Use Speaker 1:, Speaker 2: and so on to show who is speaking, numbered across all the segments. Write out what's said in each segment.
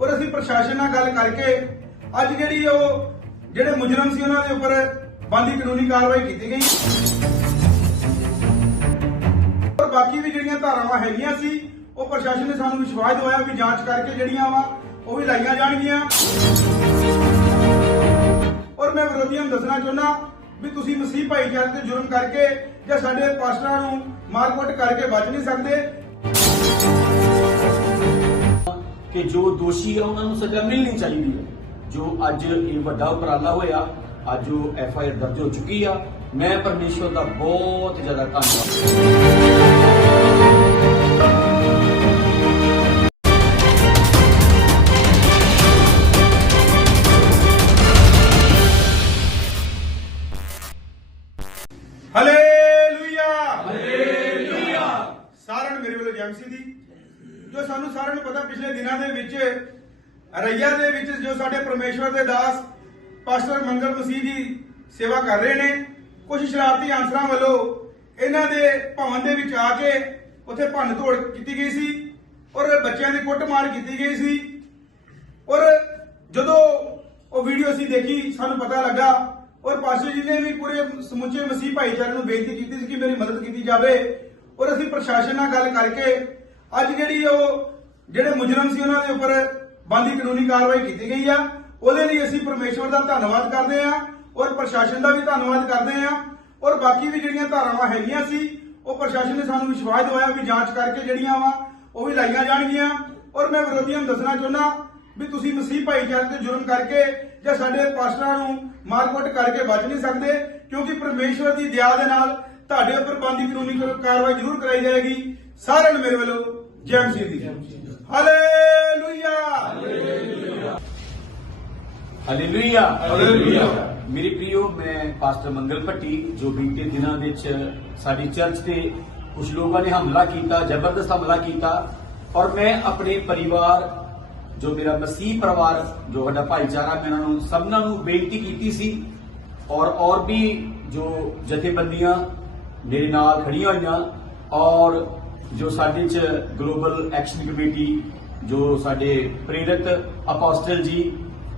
Speaker 1: ਔਰ ਅਸੀਂ ਪ੍ਰਸ਼ਾਸਨ ਨਾਲ ਗੱਲ ਕਰਕੇ ਅੱਜ ਜਿਹੜੀ ਉਹ ਜਿਹੜੇ ਮੁਜਰਮ ਸੀ ਉਹਨਾਂ ਦੇ ਉੱਪਰ ਬੰਦੀ ਕਾਨੂੰਨੀ ਕਾਰਵਾਈ ਕੀਤੀ ਗਈ। ਔਰ ਬਾਕੀ ਵੀ ਜਿਹੜੀਆਂ ਧਾਰਾਵਾਂ ਹੈਗੀਆਂ ਸੀ, ਉਹ ਪ੍ਰਸ਼ਾਸਨ ਨੇ ਸਾਨੂੰ ਵਿਸ਼ਵਾਸ ਦਿਵਾਇਆ ਵੀ ਜਾਂਚ ਕਰਕੇ ਜਿਹੜੀਆਂ ਵਾ, ਉਹ ਵੀ ਲਾਈਆਂ ਜਾਣਗੀਆਂ। ਔਰ ਮੈਂ ਵਿਰੋਧੀਆਂ ਨੂੰ ਦੱਸਣਾ ਚਾਹੁੰਦਾ ਵੀ ਤੁਸੀਂ ਮਸੀਹ ਭਾਈਚਾਰੇ ਤੇ ਜੁਰਮ ਕਰਕੇ ਜਾਂ ਸਾਡੇ ਪਾਸਟਰਾਂ ਨੂੰ ਮਾਰਕੁੱਟ ਕਰਕੇ ਬਚ ਨਹੀਂ ਸਕਦੇ
Speaker 2: ਕਿ ਜੋ ਦੋਸ਼ੀ ਆ ਉਹਨਾਂ ਨੂੰ ਸਜ਼ਾ ਮਿਲਣੀ ਚਾਹੀਦੀ ਹੈ। ਜੋ ਅੱਜ ਇਹ ਵੱਡਾ ਉਪਰਾਲਾ ਹੋਇਆ ਅੱਜ ਉਹ ਐਫ ਆਈ ਆਰ ਦਰਜ ਹੋ ਚੁੱਕੀ ਆ ਮੈਂ ਪਰਮੇਸ਼ਵਰ ਦਾ ਬਹੁਤ ਜ਼ਿਆਦਾ ਧੰਨਵਾਦ
Speaker 1: ਹਾਲੇਲੂਇਆ ਹਾਲੇਲੂਇਆ ਸਾਰਿਆਂ ਨੂੰ ਮੇਰੇ ਵੱਲੋਂ ਜੈਮਸੀ ਦੀ ਜੋ ਸਾਨੂੰ ਸਾਰਿਆਂ ਨੂੰ ਪਤਾ, ਪਿਛਲੇ ਦਿਨਾਂ ਦੇ ਵਿੱਚ, ਰਈਆ ਦੇ ਵਿੱਚ ਜੋ ਸਾਡੇ ਪਰਮੇਸ਼ਵਰ ਦੇ ਦਾਸ, ਪਾਸਟਰ ਮੰਗਲ ਮਸੀਹ ਜੀ ਸੇਵਾ ਕਰ ਰਹੇ ਨੇ ਕੁਝ ਸ਼ਰਾਰਤੀ ਅਨਸਰਾਂ ਵੱਲੋਂ ਇਹਨਾਂ ਦੇ ਭਵਨ ਦੇ ਵਿੱਚ ਆ ਕੇ ਉੱਥੇ ਭੰਨ ਤੋੜ ਕੀਤੀ ਗਈ ਸੀ ਔਰ ਬੱਚਿਆਂ ਦੀ ਕੁੱਟਮਾਰ ਕੀਤੀ ਗਈ ਸੀ। ਔਰ ਜਦੋਂ ਉਹ ਵੀਡੀਓ ਅਸੀਂ ਦੇਖੀ, ਸਾਨੂੰ ਪਤਾ ਲੱਗਾ, ਔਰ ਪਾਸ਼ਾ ਜੀ ਨੇ ਵੀ ਪੂਰੇ ਸਮੁੱਚੇ ਮਸੀਹ ਭਾਈਚਾਰੇ ਨੂੰ ਬੇਨਤੀ ਕੀਤੀ ਸੀ ਕਿ ਮੇਰੀ ਮਦਦ ਕੀਤੀ ਜਾਵੇ। ਔਰ ਅਸੀਂ ਪ੍ਰਸ਼ਾਸਨ ਨਾਲ ਗੱਲ ਕਰਕੇ ਅੱਜ ਜਿਹੜੀ ਉਹ, ਜਿਹੜੇ ਮੁਜਰਮ ਸੀ ਉਹਨਾਂ ਦੇ ਉੱਪਰ ਬੰਦੀ ਕਾਨੂੰਨੀ ਕਾਰਵਾਈ ਕੀਤੀ ਗਈ ਆ। ਉਹਦੇ ਲਈ ਅਸੀਂ ਪਰਮੇਸ਼ਵਰ ਦਾ ਧੰਨਵਾਦ ਕਰਦੇ ਆ ਔਰ ਪ੍ਰਸ਼ਾਸਨ ਦਾ ਵੀ ਧੰਨਵਾਦ ਕਰਦੇ ਆ। ਔਰ ਬਾਕੀ ਵੀ ਜਿਹੜੀਆਂ ਧਾਰਾਵਾਂ ਹੈਗੀਆਂ ਸੀ, ਉਹ ਪ੍ਰਸ਼ਾਸਨ ਨੇ ਸਾਨੂੰ ਵਿਸ਼ਵਾਸ ਦਿਵਾਇਆ ਵੀ ਜਾਂਚ ਕਰਕੇ ਜਿਹੜੀਆਂ ਵਾ, ਉਹ ਵੀ ਲਾਈਆਂ ਜਾਣਗੀਆਂ। ਔਰ ਮੈਂ ਵਿਰੋਧੀਆਂ ਨੂੰ ਦੱਸਣਾ ਚਾਹੁੰਦਾ ਵੀ ਤੁਸੀਂ ਮਸੀਹ ਭਾਈਚਾਰੇ ਤੇ ਜੁਰਮ ਕਰਕੇ ਜਾਂ ਸਾਡੇ ਪਾਸਟਰਾਂ ਨੂੰ ਮਾਰਕੁੱਟ ਕਰਕੇ ਬਚ ਨਹੀਂ ਸਕਦੇ, ਕਿਉਂਕਿ ਪਰਮੇਸ਼ਵਰ ਦੀ ਦਇਆ ਦੇ ਨਾਲ ਤੁਹਾਡੇ ਉੱਪਰ ਬੰਦੀ ਕਾਨੂੰਨੀ ਕਾਰਵਾਈ ਜ਼ਰੂਰ ਕਰਾਈ ਜਾਏਗੀ। ਸਾਰਿਆਂ ਨੂੰ ਮੇਰੇ ਵੱਲੋਂ ਜੈ ਮਸੀਹ ਦੀ। Hallelujah
Speaker 2: hallelujah
Speaker 1: hallelujah.
Speaker 2: ਮੇਰੇ ਪ੍ਰਿਯੋ ਮੈਂ ਪਾਸਟਰ ਮੰਗਲ ਭੱਟੀ ਜੋ ਬੀਤੇ ਦਿਨਾਂ ਵਿੱਚ ਸਾਡੀ ਚਰਚ ਤੇ ਕੁਝ ਲੋਕਾਂ ਨੇ ਹਮਲਾ ਕੀਤਾ ਜ਼ਬਰਦਸਤ ਹਮਲਾ ਕੀਤਾ ਔਰ ਮੈਂ ਆਪਣੇ ਪਰਿਵਾਰ ਜੋ ਮੇਰਾ ਮਸੀਹ ਪਰਿਵਾਰ ਜੋ ਸਾਡਾ ਭਾਈਚਾਰਾ ਮੈਂ ਉਹਨਾਂ ਨੂੰ ਸਭਨਾਂ ਨੂੰ ਬੇਨਤੀ ਕੀਤੀ ਸੀ ਔਰ ਔਰ ਵੀ ਜੋ ਜਥੇਬੰਦੀਆਂ ਮੇਰੇ ਨਾਲ ਖੜੀਆਂ ਹੋਈਆਂ ਔਰ ਜੋ ਸਾਡੇ ਚ ਗਲੋਬਲ ਐਕਸ਼ਨ ਕਮੇਟੀ, ਜੋ ਸਾਡੇ ਪ੍ਰੇਰਿਤ ਅਪੋਸਟਲ ਜੀ,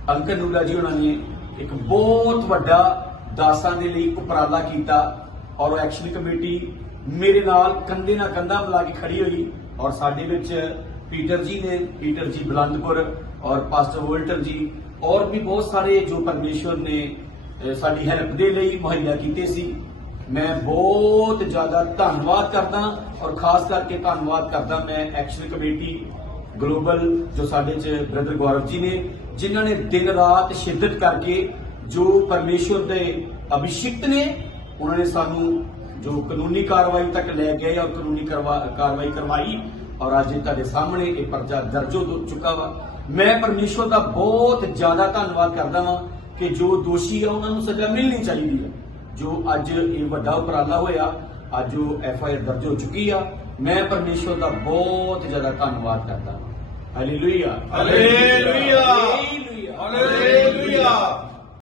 Speaker 2: ਅੰਕਲ ਨੂਲਾ ਜੀ ਉਹਨਾਂ ਨੇ ਇੱਕ ਬਹੁਤ ਵੱਡਾ ਦਾਸਾਂ ਦੇ ਲਈ ਉਪਰਾਲਾ ਕੀਤਾ ਔਰ ਉਹ ਐਕਸ਼ਨ ਕਮੇਟੀ ਮੇਰੇ ਨਾਲ ਕੰਧੇ ਨਾਲ ਕੰਧਾ ਮਿਲਾ ਕੇ ਖੜੀ ਹੋਈ ਔਰ ਸਾਡੇ ਵਿੱਚ ਪੀਟਰ ਜੀ ਨੇ, ਪੀਟਰ ਜੀ ਬਲੰਦਪੁਰ ਔਰ ਪਾਸਟਰ ਵੋਲਟਰ ਜੀ ਔਰ ਵੀ ਬਹੁਤ ਸਾਰੇ ਜੋ ਪਰਮੇਸ਼ਵਰ ਨੇ ਸਾਡੀ ਹੈਲਪ ਦੇ ਲਈ ਮੁਹੱਈਆ ਕੀਤੇ ਸੀ। ਮੈਂ ਬਹੁਤ ਜ਼ਿਆਦਾ ਧੰਨਵਾਦ ਕਰਦਾ ਔਰ ਖਾਸ ਕਰਕੇ ਧੰਨਵਾਦ ਕਰਦਾ ਮੈਂ ਐਕਸ਼ਨ ਕਮੇਟੀ ਗਲੋਬਲ ਜੋ ਸਾਡੇ ਚ ਬ੍ਰਦਰ ਗੌਰਵ ਜੀ ਨੇ, ਜਿਨ੍ਹਾਂ ਨੇ ਦਿਨ ਰਾਤ ਸ਼ਿੱਦਤ ਕਰਕੇ ਜੋ ਪਰਮੇਸ਼ਵਰ ਦੇ ਅਭਿਸ਼ਿਕਤ ਨੇ, ਉਹਨਾਂ ਨੇ ਸਾਨੂੰ ਜੋ ਕਾਨੂੰਨੀ ਕਾਰਵਾਈ ਤੱਕ ਲੈ ਗਏ ਔਰ ਕਾਨੂੰਨੀ ਕਰਵਾ- ਕਾਰਵਾਈ ਕਰਵਾਈ ਔਰ ਅੱਜ ਇਹ ਤੁਹਾਡੇ ਸਾਹਮਣੇ ਇਹ ਪਰਚਾ ਦਰਜ ਹੋ ਚੁੱਕਾ ਵਾ। ਮੈਂ ਪਰਮੇਸ਼ਵਰ ਦਾ ਬਹੁਤ ਜ਼ਿਆਦਾ ਧੰਨਵਾਦ ਕਰਦਾ ਵਾਂ ਕਿ ਜੋ ਦੋਸ਼ੀ ਆ, ਉਹਨਾਂ ਨੂੰ ਸਜ਼ਾ ਮਿਲਣੀ ਚਾਹੀਦੀ ਹੈ। ਜੋ ਅੱਜ ਇਹ ਵੱਡਾ ਉਪਰਾਲਾ ਹੋਇਆ ਅੱਜ ਉਹ ਐਫ ਆਈ ਆਰ ਦਰਜ ਹੋ ਚੁੱਕੀ ਆ ਮੈਂ ਪਰਮੇਸ਼ਵਰ ਦਾ ਬਹੁਤ ਜ਼ਿਆਦਾ ਧੰਨਵਾਦ ਕਰਦਾ ਹਾਂ ਹਾਲੇਲੂਇਆ
Speaker 1: ਹਾਲੇਲੂਇਆ
Speaker 2: ਹਾਲੇਲੂਇਆ
Speaker 1: ਹਾਲੇਲੂਇਆ